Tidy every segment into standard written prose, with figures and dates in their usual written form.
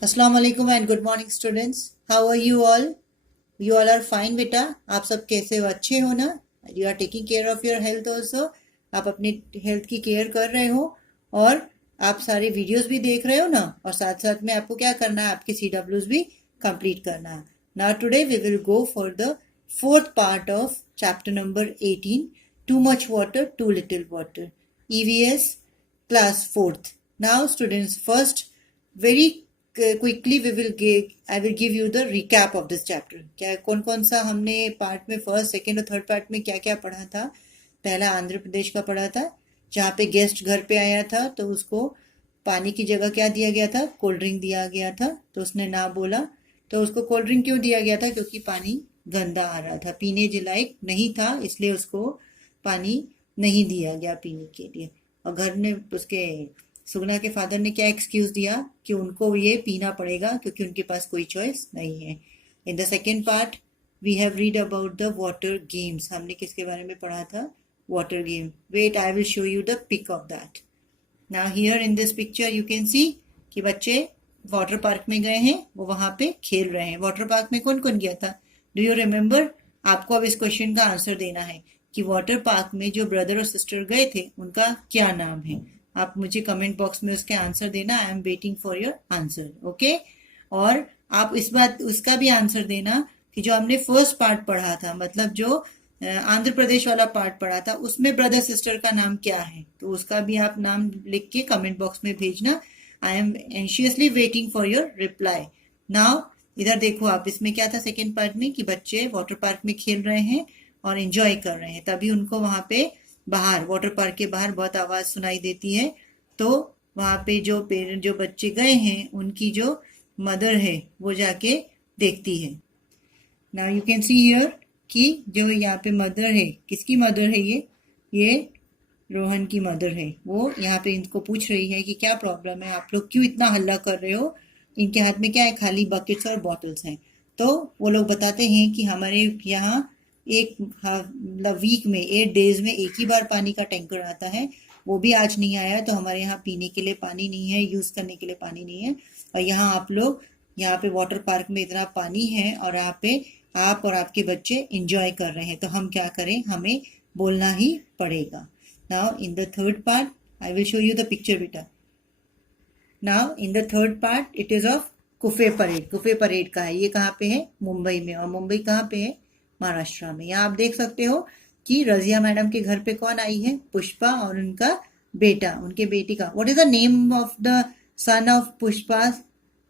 Assalamu alaikum and good morning students. How are you all? You all are fine बेटा. आप सब कैसे हो? अच्छे हो ना? You are taking care of your health also. आप अपनी हेल्थ की केयर कर रहे हो और आप सारे वीडियोस भी देख रहे हो ना, और साथ साथ में आपको क्या करना है, आपके CWs भी कंप्लीट करना है. Now today we will go for the fourth part of chapter number 18, Too Much Water, Too Little Water, EVS class 4th. Now students, first very quickly I will give you the recap of this chapter. क्या कौन कौन सा हमने part में, first second और third part में क्या क्या पढ़ा था. पहला आंध्र प्रदेश का पढ़ा था, जहाँ पे गेस्ट घर पे आया था तो उसको पानी की जगह क्या दिया गया था, कोल्ड ड्रिंक दिया गया था. तो उसने ना बोला, तो उसको कोल्ड ड्रिंक क्यों दिया गया था, क्योंकि पानी गंदा आ रहा था, पीने के लायक नहीं था, इसलिए उसको पानी नहीं दिया गया पीने के लिए. और घर ने उसके सुगना के फादर ने क्या एक्सक्यूज दिया कि उनको ये पीना पड़ेगा क्योंकि उनके पास कोई चॉइस नहीं है. In the second part we have read about the water games. हमने किसके बारे में पढ़ा था, water game. Wait, I will show you the pic of that. Now here in this picture you can see कि बच्चे वाटर पार्क में गए हैं, वो वहां पे खेल रहे हैं. वाटर पार्क में कौन कौन गया था, डू यू रिमेम्बर? आपको अब इस क्वेश्चन का आंसर देना है कि वाटर पार्क में जो ब्रदर और सिस्टर गए थे उनका क्या नाम है. आप मुझे कमेंट बॉक्स में उसके आंसर देना. I am waiting for your answer. Okay. और आप इस बात उसका भी आंसर देना कि जो हमने फर्स्ट पार्ट पढ़ा था, मतलब जो आंध्र प्रदेश वाला पार्ट पढ़ा था, उसमें ब्रदर सिस्टर का नाम क्या है, तो उसका भी आप नाम लिख के कमेंट बॉक्स में भेजना. I am anxiously waiting for your reply. Now इधर देखो आप, इसमें क्या था सेकेंड पार्ट में कि बच्चे वाटर पार्क में खेल रहे हैं और एंजॉय कर रहे हैं. तभी उनको वहां पे बाहर, वाटर पार्क के बाहर बहुत आवाज सुनाई देती है. तो वहां पे जो पेरेंट, जो बच्चे गए हैं, उनकी जो मदर है वो जाके देखती है. Now you can see here कि जो यहाँ पे मदर है, किसकी मदर है ये रोहन की मदर है. वो यहाँ पे इनको पूछ रही है कि क्या प्रॉब्लम है, आप लोग क्यों इतना हल्ला कर रहे हो. इनके हाथ में क्या है, खाली बकेट्स और बॉटल्स हैं. तो वो लोग बताते हैं कि हमारे यहाँ एक वीक में 8 डेज में एक ही बार पानी का टैंकर आता है, वो भी आज नहीं आया. तो हमारे यहाँ पीने के लिए पानी नहीं है, यूज करने के लिए पानी नहीं है. और यहाँ आप लोग, यहाँ पे वाटर पार्क में इतना पानी है और यहाँ पे आप और आपके बच्चे एंजॉय कर रहे हैं, तो हम क्या करें, हमें बोलना ही पड़ेगा. Now in the third part I will show you the picture बेटा. Now in the third part it is of कुफे परेड. कुफे परेड का है, ये कहाँ पे है, मुंबई में. और मुंबई कहाँ पे है, महाराष्ट्र में. यहाँ आप देख सकते हो कि रजिया मैडम के घर पे कौन आई है, पुष्पा और उनका बेटा, उनके बेटी का. What is the name of the son of Pushpa.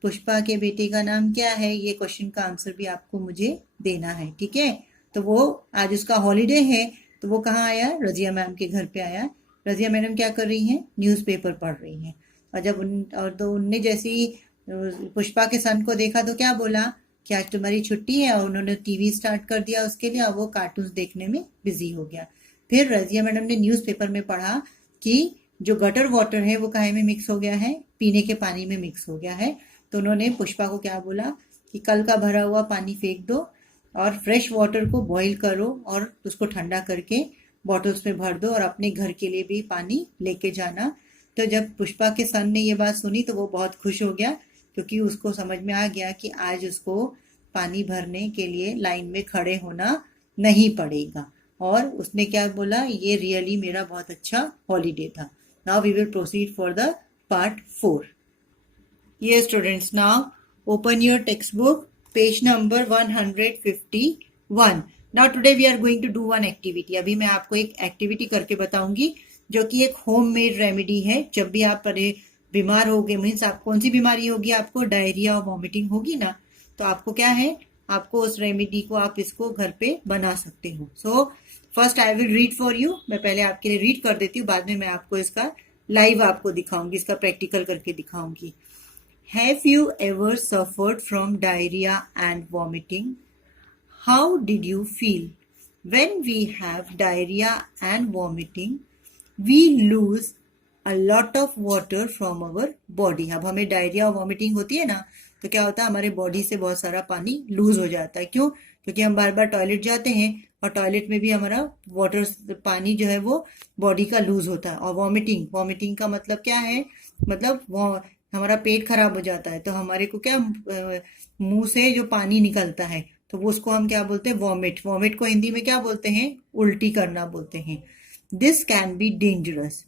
Pushpa के बेटे का नाम क्या है, ये क्वेश्चन का आंसर भी आपको मुझे देना है. ठीक है. तो वो आज उसका हॉलीडे है, तो वो कहाँ आया, रजिया मैम के घर पे आया. रजिया मैडम क्या कर रही हैं, न्यूज़पेपर पढ़ रही हैं. और जब तो उनने जैसे ही पुष्पा के सन को देखा तो क्या बोला कि आज तुम्हारी छुट्टी है, और उन्होंने टीवी स्टार्ट कर दिया उसके लिए, और वो कार्टून्स देखने में बिजी हो गया. फिर रजिया मैडम ने न्यूज़पेपर में पढ़ा कि जो गटर वाटर है वो काहे में मिक्स हो गया है, पीने के पानी में मिक्स हो गया है. तो उन्होंने पुष्पा को क्या बोला कि कल का भरा हुआ पानी फेंक दो और फ्रेश वाटर को बॉईल करो और उसको ठंडा करके बॉटल्स में भर दो और अपने घर के लिए भी पानी लेके जाना. तो जब पुष्पा के सन ने ये बात सुनी तो वो बहुत खुश हो गया, क्योंकि उसको समझ में आ गया कि आज उसको पानी भरने के लिए लाइन में खड़े होना नहीं पड़ेगा. और उसने क्या बोला, ये रियली मेरा बहुत अच्छा हॉलीडे था. Now we will proceed for the part 4. ये students, now open your text book, page number 151. Now today we are going to do one activity. अभी मैं आपको एक एक्टिविटी करके बताऊंगी जो कि एक होममेड रेमेडी है. जब भी आप बीमार हो गए, मीन्स आप कौन सी बीमारी होगी, आपको डायरिया और वॉमिटिंग होगी ना, तो आपको क्या है, आपको उस रेमेडी को आप इसको घर पे बना सकते हो. So first I will read for you. मैं पहले आपके लिए रीड कर देती हूँ, बाद में मैं आपको इसका लाइव आपको दिखाऊंगी, इसका प्रैक्टिकल करके दिखाऊंगी. Have you ever suffered from diarrhoea and vomiting? How did you feel? When we have diarrhoea and vomiting we lose a lot of water from our body. अब हमें डायरिया और वॉमिटिंग होती है ना, तो क्या होता है, हमारे बॉडी से बहुत सारा पानी लूज हो जाता है. क्यों? क्योंकि हम बार बार टॉयलेट जाते हैं और टॉयलेट में भी हमारा वाटर, पानी जो है वो बॉडी का लूज होता है. और वॉमिटिंग, वॉमिटिंग का मतलब क्या है, मतलब हमारा पेट खराब हो जाता है तो हमारे को क्या मुंह से जो पानी निकलता है तो वो उसको हम क्या बोलते हैं, वॉमिट। वॉमिट को हिंदी में क्या बोलते हैं, उल्टी करना बोलते हैं। This can be dangerous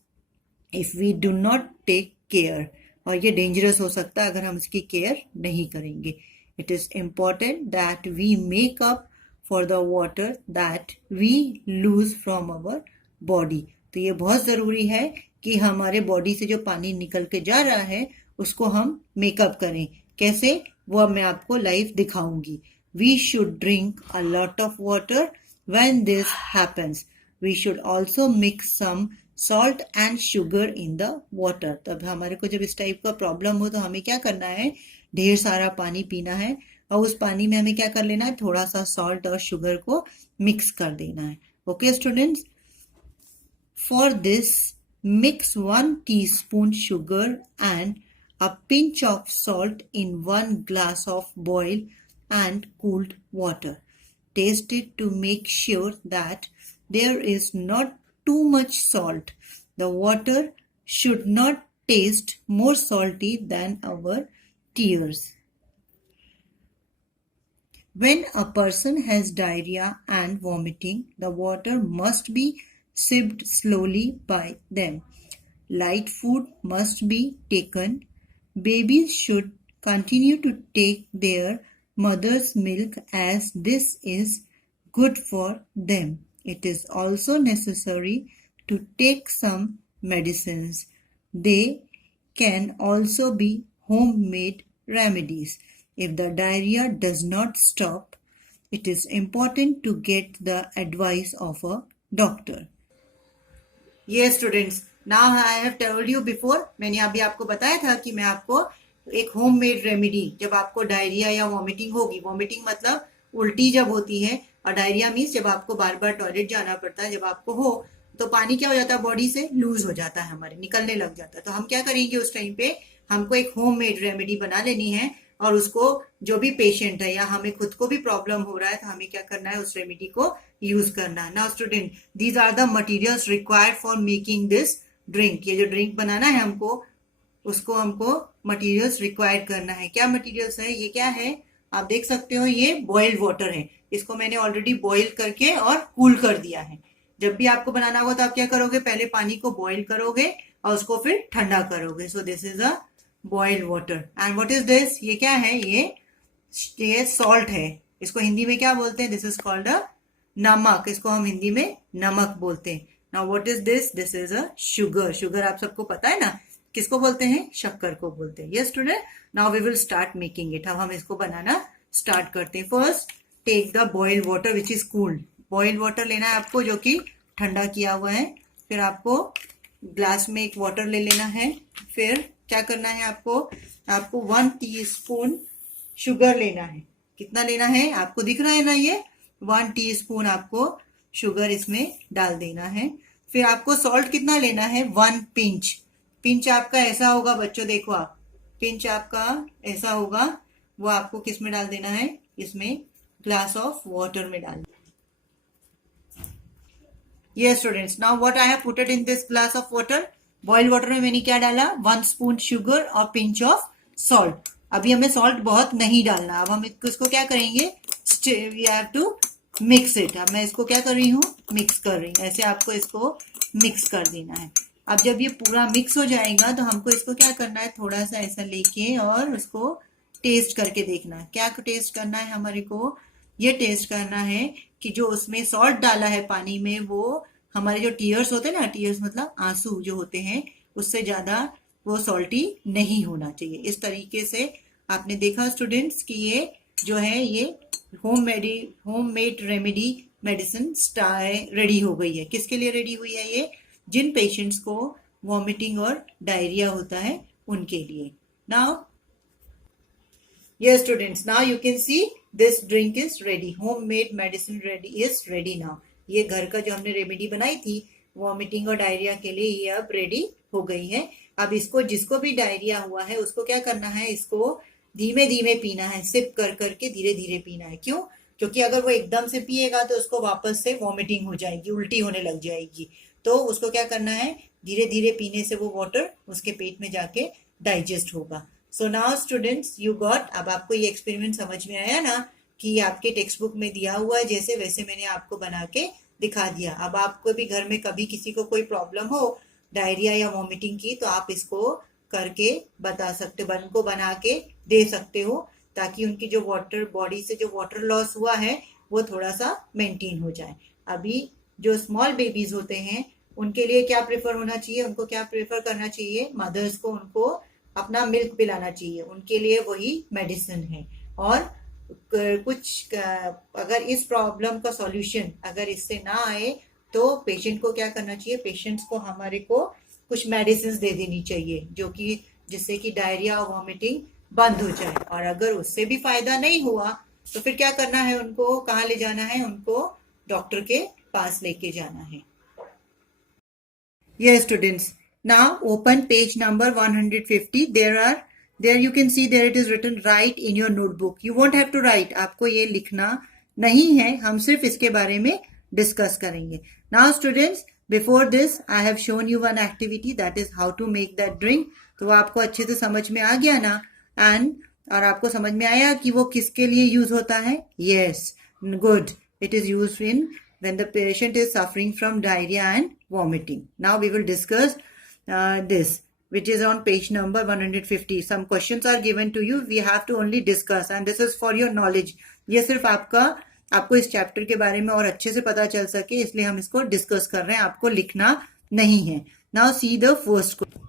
if we do not take care, और ये डेंजरस हो सकता है अगर हम इसकी केयर नहीं करेंगे। It is important that we make up for the water that we lose from our body. तो ये बहुत ज़रूरी है कि हमारे बॉडी से जो पानी निकल के जा रहा है उसको हम मेकअप करें। कैसे, वो अब मैं आपको लाइव दिखाऊंगी। We should drink a lot of water when this happens. We should also mix some salt and sugar in the water. तब हमारे को जब इस टाइप का प्रॉब्लम हो तो हमें क्या करना है, ढेर सारा पानी पीना है और उस पानी में हमें क्या कर लेना है, थोड़ा सा सॉल्ट और शुगर को मिक्स कर देना है। Okay students, for this mix 1 teaspoon sugar and a pinch of salt in 1 glass of boiled and cooled water. Taste it to make sure that there is not too much salt. The water should not taste more salty than our tears. When a person has diarrhea and vomiting, the water must be sipped slowly by them. Light food must be taken. Babies should continue to take their mother's milk as this is good for them. It is also necessary to take some medicines. They can also be homemade remedies. If the diarrhea does not stop, it is important to get the advice of a doctor. Yes students, now I have told you before, मैंने अभी आपको बताया था कि मैं आपको एक homemade remedy, जब आपको डायरिया या वॉमिटिंग होगी, वॉमिटिंग मतलब उल्टी जब होती है, और डायरिया मीन्स जब आपको बार बार टॉयलेट जाना पड़ता है, जब आपको हो तो पानी क्या हो जाता है, बॉडी से लूज हो जाता है, हमारे निकलने लग जाता है। तो हम क्या करेंगे उस टाइम पे, हमको एक होममेड रेमेडी बना लेनी है, और उसको जो भी पेशेंट है या हमें खुद को भी प्रॉब्लम हो रहा है तो हमें क्या करना है, उस रेमेडी को यूज करना है। Now student, these are the materials required for making this drink. ये जो ड्रिंक बनाना है हमको, उसको हमको मटेरियल्स रिक्वायर्ड करना है। क्या मटेरियल्स है, ये क्या है, आप देख सकते हो, ये बॉइल्ड वाटर है। इसको मैंने ऑलरेडी बॉइल करके और कूल कर दिया है। जब भी आपको बनाना होगा तो आप क्या करोगे, पहले पानी को बॉइल करोगे और उसको फिर ठंडा करोगे। So this is a boiled water. And what is this, ये क्या है, ये सॉल्ट है। इसको हिंदी में क्या बोलते हैं, दिस इज कॉल्ड अ नमक। इसको हम हिंदी में नमक बोलते हैं। Now what is this, this is a sugar. Sugar आप सबको पता है ना, किसको बोलते हैं, शक्कर को बोलते हैं। Yes student, now we will start making it. अब हम इसको बनाना स्टार्ट करते हैं। First take the boiled water which is cooled. Boiled water लेना है आपको जो कि ठंडा किया हुआ है। फिर आपको ग्लास में एक वाटर ले लेना है। फिर क्या करना है, आपको 1 टीस्पून शुगर लेना है। कितना लेना है, आपको दिख रहा है ना, ये 1 टीस्पून आपको शुगर इसमें डाल देना है। फिर आपको सॉल्ट कितना लेना है, 1 पिंच। पिंच आपका ऐसा होगा बच्चों, देखो आप, पिंच आपका ऐसा होगा, वो आपको किस में डाल देना है, इसमें ग्लास ऑफ वाटर में डाल देना। Yes students, now what I have put it in this glass of water, boiled water में मैंने क्या डाला, 1 स्पून शुगर और पिंच ऑफ सॉल्ट। अभी हमें सॉल्ट बहुत नहीं डालना। अब हम इसको क्या करेंगे, we have to mix it. अब मैं इसको क्या कर रही हूँ, मिक्स कर रही हूँ। ऐसे आपको इसको मिक्स कर देना है। अब जब ये पूरा मिक्स हो जाएगा तो हमको इसको क्या करना है, थोड़ा सा ऐसा लेके और उसको टेस्ट करके देखना है। क्या टेस्ट करना है हमारे को, ये टेस्ट करना है कि जो उसमें सॉल्ट डाला है पानी में, वो हमारे जो टीयर्स होते हैं ना, टीयर्स मतलब आंसू जो होते हैं, उससे ज्यादा वो सॉल्टी नहीं होना चाहिए। इस तरीके से आपने देखा स्टूडेंट्स कि ये जो है, ये होममेड रेमेडी मेडिसिन रेडी हो गई है। किसके लिए रेडी हुई है ये, जिन पेशेंट्स को वॉमिटिंग और डायरिया होता है उनके लिए। Now yes students, now you can see this drink is ready. Homemade medicine ready is ready now. ये घर का जो हमने रेमेडी बनाई थी वॉमिटिंग और डायरिया के लिए, ये अब रेडी हो गई है। अब इसको, जिसको भी डायरिया हुआ है उसको क्या करना है, इसको धीमे धीमे पीना है, सिप कर करके धीरे धीरे पीना है। क्यों, क्योंकि अगर वो एकदम से पिएगा तो उसको वापस से वॉमिटिंग हो जाएगी, उल्टी होने लग जाएगी। तो उसको क्या करना है, धीरे धीरे पीने से वो वाटर उसके पेट में जाके डाइजेस्ट होगा। So now students you got, अब आपको ये एक्सपेरिमेंट समझ में आया ना कि आपके टेक्स्ट बुक में दिया हुआ है जैसे वैसे मैंने आपको बना के दिखा दिया। अब आपको भी घर में कभी किसी को कोई प्रॉब्लम हो डायरिया या वॉमिटिंग की तो आप इसको करके बता सकते, बन को बना के दे सकते हो ताकि उनकी जो वाटर बॉडी से जो वाटर लॉस हुआ है वो थोड़ा सा मेंटेन हो जाए। अभी जो स्मॉल बेबीज होते हैं उनके लिए क्या प्रेफर होना चाहिए, उनको क्या प्रेफर करना चाहिए, मदर्स को उनको अपना मिल्क पिलाना चाहिए, उनके लिए वही मेडिसिन है। और कुछ अगर इस प्रॉब्लम का सॉल्यूशन अगर इससे ना आए तो पेशेंट को क्या करना चाहिए, पेशेंट्स को हमारे को कुछ मेडिसिन दे देनी चाहिए जो कि जिससे कि डायरिया और वॉमिटिंग बंद हो जाए। और अगर उससे भी फायदा नहीं हुआ तो फिर क्या करना है, उनको कहाँ ले जाना है, उनको डॉक्टर के पास लेके जाना है। Yes students, now open page number 150. There you can see there it is written write in your notebook. You won't have to write, आपको ये लिखना नहीं है, हम सिर्फ इसके बारे में डिस्कस करेंगे। Now students, before this I have shown you one activity, that is how to make that drink. तो वो आपको अच्छे से समझ में आ गया ना, और आपको समझ में आया कि वो किसके लिए यूज होता है। Yes, good. It is used when the patient is suffering from diarrhea and vomiting. Now we will discuss this, which is on page number 150. Some questions are given to you. We have to only discuss and this is for your knowledge. ये सिर्फ आपको इस chapter के बारे में और अच्छे से पता चल सके इसलिए हम इसको डिस्कस कर रहे हैं, आपको लिखना नहीं है। Now see the first question.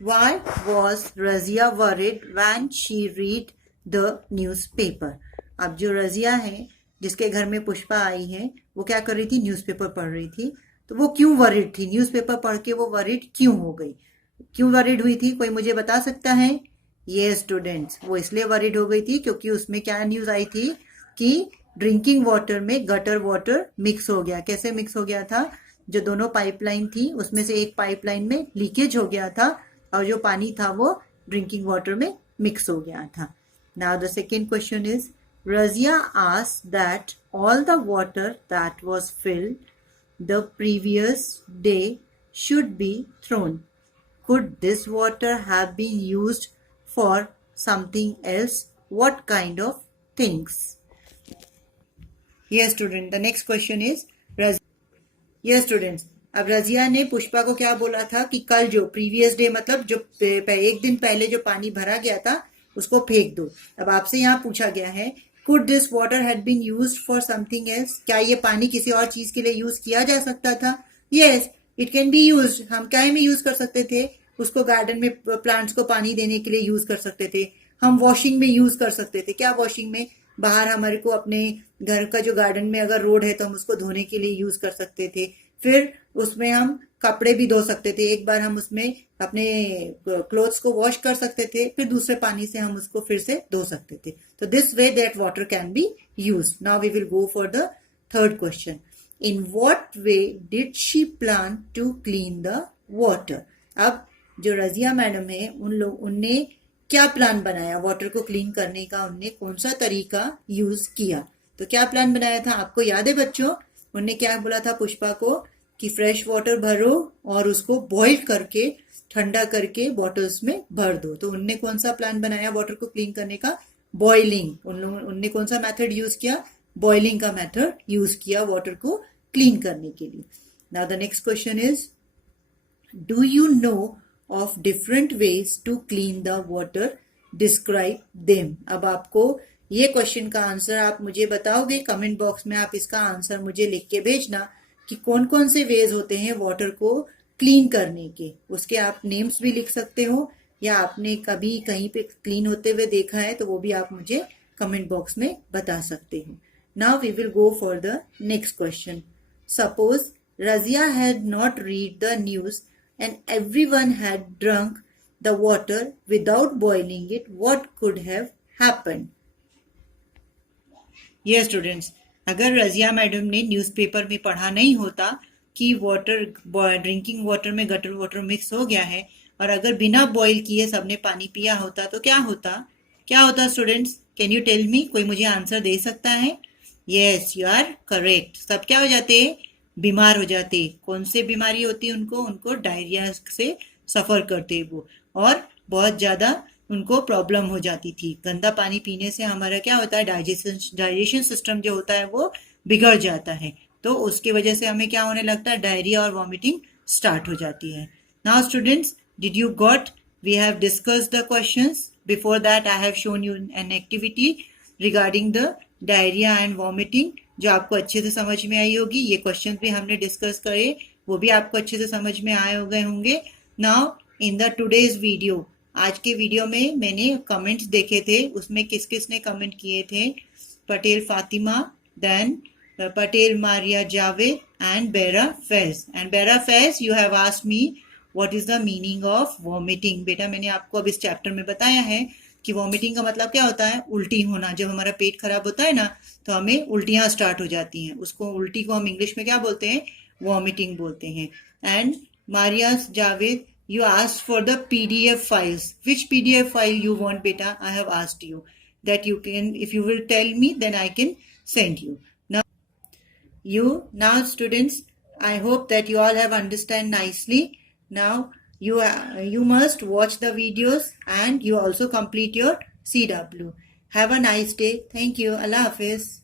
Why was Razia worried when she read the newspaper? अब जो रजिया है जिसके घर में पुष्पा आई है वो क्या कर रही थी, न्यूज़पेपर पढ़ रही थी। तो वो क्यों वरिड थी, न्यूज़पेपर पढ़ के वो वरिड क्यों हो गई, क्यों वरिड हुई थी, कोई मुझे बता सकता है। ये स्टूडेंट्स, वो इसलिए वरिड हो गई थी क्योंकि उसमें क्या न्यूज़ आई थी कि ड्रिंकिंग वाटर में गटर वाटर मिक्स हो गया। कैसे मिक्स हो गया था, जो दोनों पाइपलाइन थी उसमें से एक पाइपलाइन में लीकेज हो गया था और जो पानी था वो ड्रिंकिंग वाटर में मिक्स हो गया था। Now the second question is, Razia asked that all the water that was filled the previous day should be thrown. Could this water have been used for something else? What kind of things? Yes, student. The next question is, yes, students. अब रजिया ने पुष्पा को क्या बोला था कि कल जो previous day मतलब जो एक दिन पहले जो पानी भरा गया था उसको फेंक दो। अब आपसे यहाँ पूछा गया है, Could this water had been used for something else? क्या ये पानी किसी और चीज के लिए यूज किया जा सकता था? Yes, it can be used. हम क्या में यूज कर सकते थे, उसको गार्डन में प्लांट्स को पानी देने के लिए यूज कर सकते थे, हम वॉशिंग में यूज कर सकते थे। क्या वॉशिंग में, बाहर हमारे को अपने घर का जो गार्डन में अगर रोड है तो हम उसको धोने के लिए यूज कर सकते थे। फिर उसमें हम कपड़े भी धो सकते थे, एक बार हम उसमें अपने क्लोथ्स को वॉश कर सकते थे, फिर दूसरे पानी से हम उसको फिर से धो सकते थे। तो this way that water can be used. Now we will go for the third question, in what way did she plan to clean the water. अब जो रजिया मैडम है उनने क्या प्लान बनाया वाटर को क्लीन करने का, उनने कौन सा तरीका यूज किया। तो क्या प्लान बनाया था आपको याद है बच्चों, उनने क्या बोला था पुष्पा को कि फ्रेश वाटर भरो और उसको बॉईल करके ठंडा करके बॉटल्स में भर दो। तो उनने कौन सा प्लान बनाया वाटर को क्लीन करने का, बॉइलिंग। उनने कौन सा मेथड यूज किया, बॉइलिंग का मेथड यूज किया वाटर को क्लीन करने के लिए। Now the next question is, do you know of different ways to clean the water, describe them. अब आपको ये क्वेश्चन का आंसर आप मुझे बताओगे, कमेंट बॉक्स में आप इसका आंसर मुझे लिख के भेजना कि कौन कौन से वेज होते हैं वाटर को क्लीन करने के। उसके आप नेम्स भी लिख सकते हो या आपने कभी कहीं पे क्लीन होते हुए देखा है तो वो भी आप मुझे कमेंट बॉक्स में बता सकते हो। Now we will go for the next question, suppose Razia had not read the news and everyone had drunk the water without boiling it, what could have happened. ये स्टूडेंट्स, अगर रजिया मैडम ने newspaper में पढ़ा नहीं होता कि वाटर ड्रिंकिंग वाटर में gutter water mix हो गया है और अगर बिना बॉईल किए सबने पानी पिया होता तो क्या होता, क्या होता students, can you tell me, कोई मुझे आंसर दे सकता है। यस, यू आर करेक्ट, सब क्या हो जाते, बीमार हो जाते। कौन सी बीमारी होती है उनको डायरिया से सफर करते वो, और बहुत ज़्यादा उनको प्रॉब्लम हो जाती थी। गंदा पानी पीने से हमारा क्या होता है, डाइजेशन सिस्टम जो होता है वो बिगड़ जाता है, तो उसकी वजह से हमें क्या होने लगता है, डायरिया और वॉमिटिंग स्टार्ट हो जाती है। Now students, did you got, we have discussed the questions. Before that I have shown you an activity regarding the diarrhoea and vomiting, जो आपको अच्छे से समझ में आई होगी। ये क्वेश्चन भी हमने डिस्कस करे, वो भी आपको अच्छे से समझ में आए हो गए होंगे। Now in the today's video, आज के वीडियो में मैंने कमेंट्स देखे थे, उसमें किस किस ने कमेंट किए थे, पटेल फातिमा, देन पटेल मारिया जावेद एंड बेरा फैज। एंड बेरा Faiz, you have asked me what is the meaning of vomiting. बेटा मैंने आपको अब इस चैप्टर में बताया है कि वॉमिटिंग का मतलब क्या होता है, उल्टी होना। जब हमारा पेट खराब होता है ना, तो हमें उल्टियां स्टार्ट हो जाती हैं, उसको उल्टी को हम इंग्लिश में क्या बोलते हैं, वॉमिटिंग बोलते हैं। And Maria Javed, you asked for the PDF files. Which PDF file you want, beta? I have asked you that you can, if you will tell me, then I can send you. Now students, I hope that you all have understand nicely. Now you must watch the videos and you also complete your CW. Have a nice day. Thank you. Allah Hafiz.